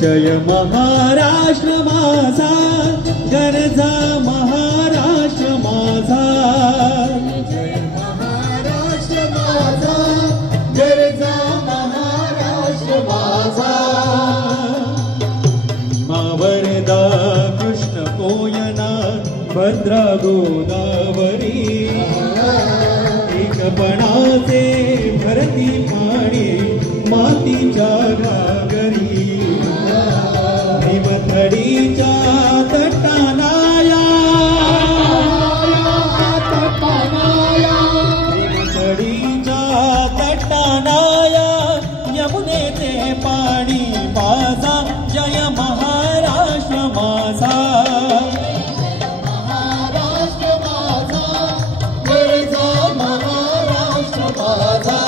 जय महाराष्ट्र माझा, गरजा महाराष्ट्र माझा, जय महाराष्ट्र माझा, गरजा महाराष्ट्र माझा. मावरदा कृष्ण कोयना भद्रा गोदावरी, एकपणाचे भरती पाणी मातीच्या घागरी. भीमथडीच्या तटानाया, भीमथडीच्या तटानाया, यमुनेचे पाणी माझा, जय महाराष्ट्र माझा. महाराष्ट्र माझा, गरजा महाराष्ट्र माझा.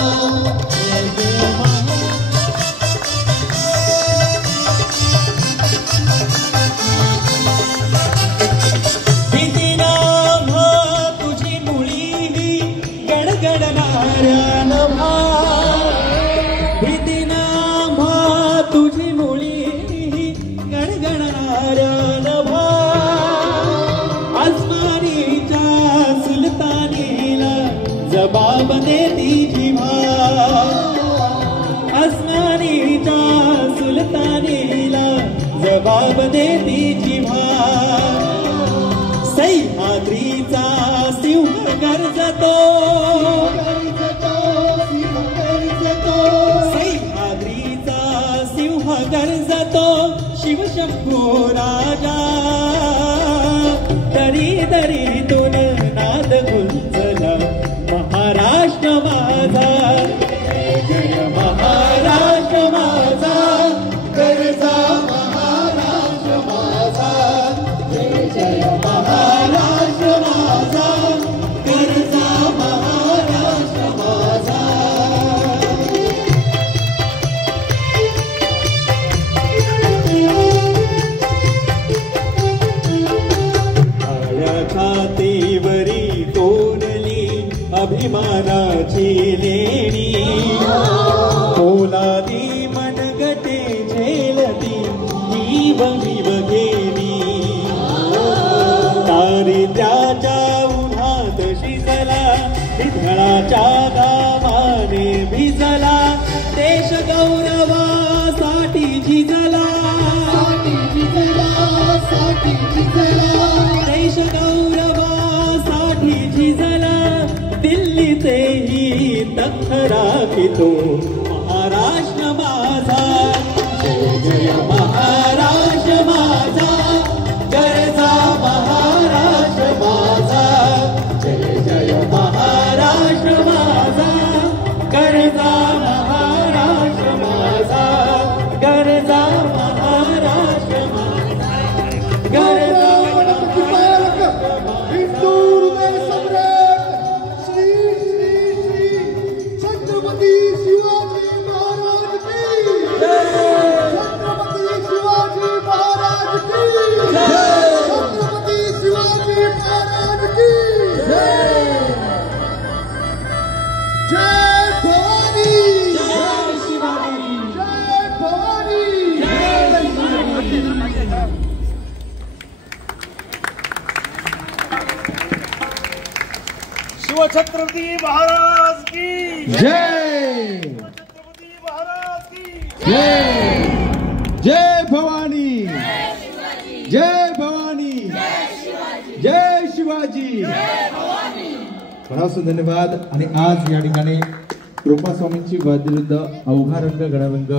तुझी मुळी गणगणणाऱ्या नभा, आसमानीच्या सुलतानीला जबाब देती जिव्हा, आसमानीच्या सुलतानीला जबाब देती जिव्हा. सह्याद्रीचा सिंह गरजतो, गरजतो शिवशंभो राजा. दरी दरीतून नाद गुंजला महाराष्ट्र माझा, जय महाराष्ट्र माझा, गरजा महाराष्ट्र माझा. जय जय महाराष्ट्र माझा, गरजा महाराष्ट्र माझा. छातीवरी तोरली अभिमानाची लेणी, पोलादी मनगटे झेलती ही बघेनी. दारिद्र्याच्या उन्हात शिजला, विधळाच्या गावाने भिजला, देश गौरवासाठी झिजला, देश गौरवासाठी झिजला. दिल्लीतेही तख्त राखितो महाराष्ट्र माझा, जय जय महाराष्ट्र माझा, गरजा महाराष्ट्र माझा. जय जय महाराष्ट्र माझा, गरजा महाराष्ट्र माझा, गरजा महाराष्ट्र माझा, गरजा. हिंदू हृदय सम्राट श्री श्री श्री छत्रपती शिवाजी महाराज की जय. छत्रपती शिवाजी महाराज की जय. छत्रपती शिवाजी महाराज की जय. जय भवानी, जय शिवाजी, जय भवानी, जय शिवाजी. शिवछत्रपती महाराज की जय. छत्रपती महाराज की जय. जय भवानी, जय भवानी, जय शिवाजी. खूप धन्यवाद. आणि आज या ठिकाणी कृपास्वामींची वाद्यवृंद अवघा रंग गणरंग